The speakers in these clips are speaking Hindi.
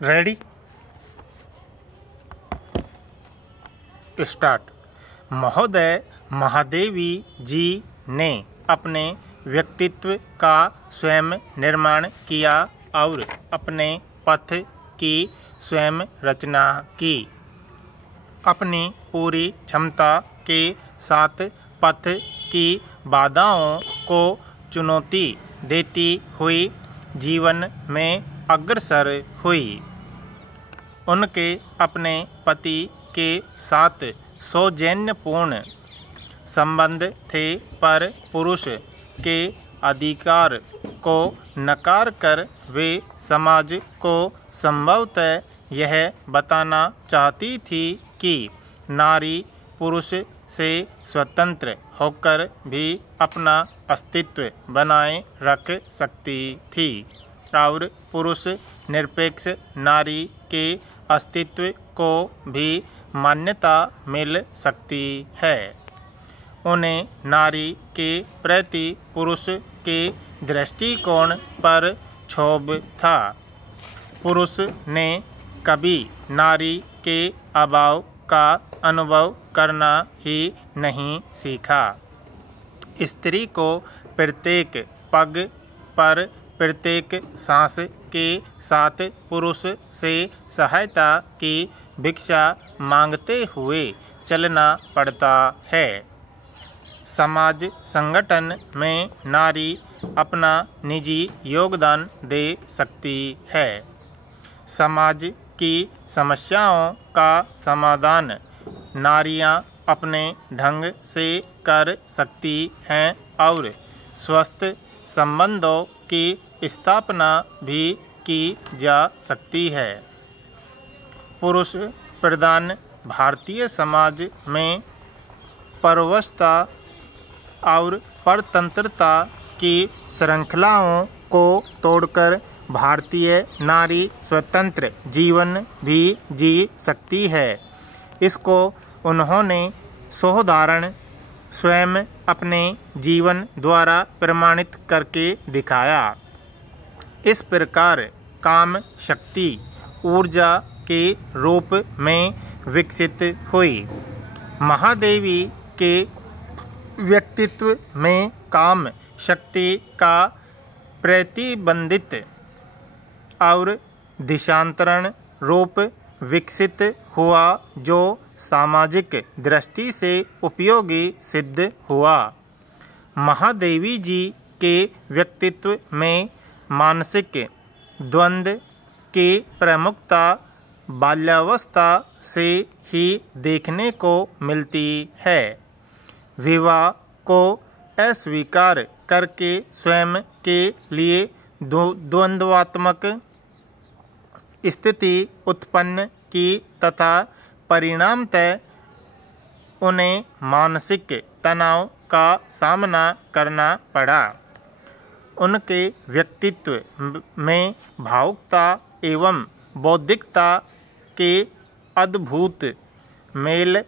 Ready start. महोदय महादेवी जी ने अपने व्यक्तित्व का स्वयं निर्माण किया और अपने पथ की स्वयं रचना की। अपनी पूरी क्षमता के साथ पथ की बाधाओं को चुनौती देती हुई जीवन में अग्रसर हुई। उनके अपने पति के साथ सौजन्यपूर्ण संबंध थे, पर पुरुष के अधिकार को नकार कर वे समाज को संभवतः यह बताना चाहती थी कि नारी पुरुष से स्वतंत्र होकर भी अपना अस्तित्व बनाए रख सकती थी और पुरुष निरपेक्ष नारी के अस्तित्व को भी मान्यता मिल सकती है। उन्हें नारी के प्रति पुरुष के दृष्टिकोण पर क्षोभ था। पुरुष ने कभी नारी के अभाव का अनुभव करना ही नहीं सीखा। स्त्री को प्रत्येक पग पर प्रत्येक सांस के साथ पुरुष से सहायता की भिक्षा मांगते हुए चलना पड़ता है। समाज संगठन में नारी अपना निजी योगदान दे सकती है। समाज की समस्याओं का समाधान नारियां अपने ढंग से कर सकती हैं और स्वस्थ संबंधों की स्थापना भी की जा सकती है। पुरुष प्रधान भारतीय समाज में परवशता और परतंत्रता की श्रृंखलाओं को तोड़कर भारतीय नारी स्वतंत्र जीवन भी जी सकती है। इसको उन्होंने सोदाहरण स्वयं अपने जीवन द्वारा प्रमाणित करके दिखाया। इस प्रकार काम शक्ति ऊर्जा के रूप में विकसित हुई। महादेवी के व्यक्तित्व में काम शक्ति का प्रतिबंधित और दिशांतरण रूप विकसित हुआ, जो सामाजिक दृष्टि से उपयोगी सिद्ध हुआ। महादेवी जी के व्यक्तित्व में मानसिक द्वंद्व की प्रमुखता बाल्यावस्था से ही देखने को मिलती है। विवाह को अस्वीकार करके स्वयं के लिए द्वंद्वात्मक स्थिति उत्पन्न की तथा परिणामतः उन्हें मानसिक तनाव का सामना करना पड़ा। उनके व्यक्तित्व में भावुकता एवं बौद्धिकता के अद्भुत मेल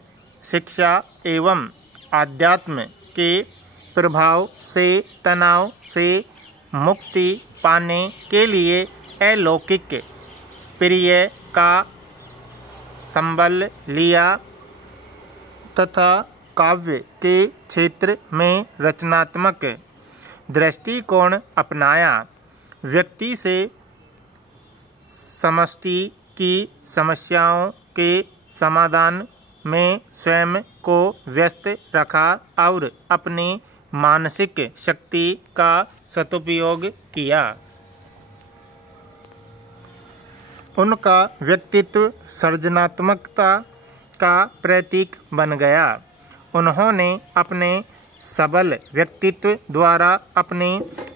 शिक्षा एवं आध्यात्म के प्रभाव से तनाव से मुक्ति पाने के लिए अलौकिक प्रिय का संबल लिया तथा काव्य के क्षेत्र में रचनात्मक दृष्टिकोण अपनाया। व्यक्ति से समष्टि की समस्याओं के समाधान में स्वयं को व्यस्त रखा और अपनी मानसिक शक्ति का सदुपयोग किया। उनका व्यक्तित्व सृजनात्मकता का प्रतीक बन गया। उन्होंने अपने सबल व्यक्तित्व द्वारा अपनी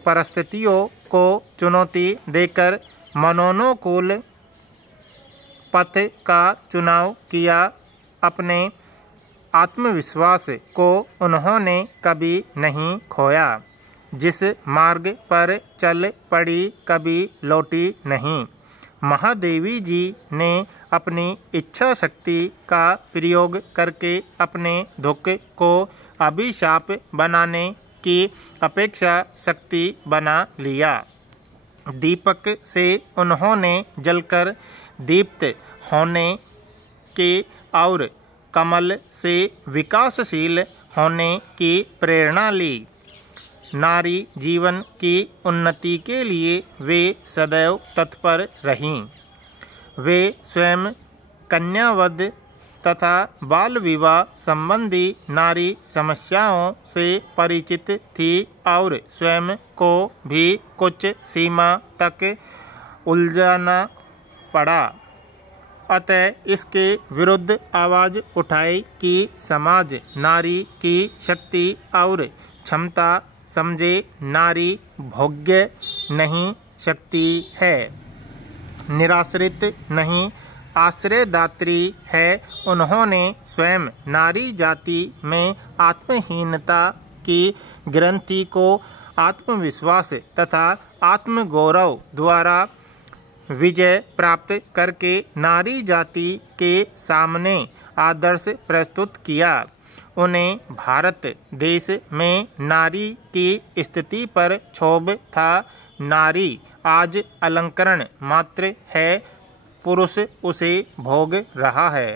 परिस्थितियों को चुनौती देकर मनोनुकूल पथ का चुनाव किया। अपने आत्मविश्वास को उन्होंने कभी नहीं खोया। जिस मार्ग पर चल पड़ी कभी लौटी नहीं। महादेवी जी ने अपनी इच्छा शक्ति का प्रयोग करके अपने दुख को अभिशाप बनाने की अपेक्षा शक्ति बना लिया। दीपक से उन्होंने जलकर दीप्त होने के और कमल से विकासशील होने की प्रेरणा ली। नारी जीवन की उन्नति के लिए वे सदैव तत्पर रहीं। वे स्वयं कन्यावध तथा बाल विवाह संबंधी नारी समस्याओं से परिचित थी और स्वयं को भी कुछ सीमा तक उलझाना पड़ा। अतः इसके विरुद्ध आवाज़ उठाई कि समाज नारी की शक्ति और क्षमता समझे, नारी भोग्य नहीं शक्ति है, निराश्रित नहीं आश्रयदात्री है। उन्होंने स्वयं नारी जाति में आत्महीनता की ग्रंथि को आत्मविश्वास तथा आत्मगौरव द्वारा विजय प्राप्त करके नारी जाति के सामने आदर्श प्रस्तुत किया। उन्हें भारत देश में नारी की स्थिति पर क्षोभ था। नारी आज अलंकरण मात्र है, पुरुष उसे भोग रहा है।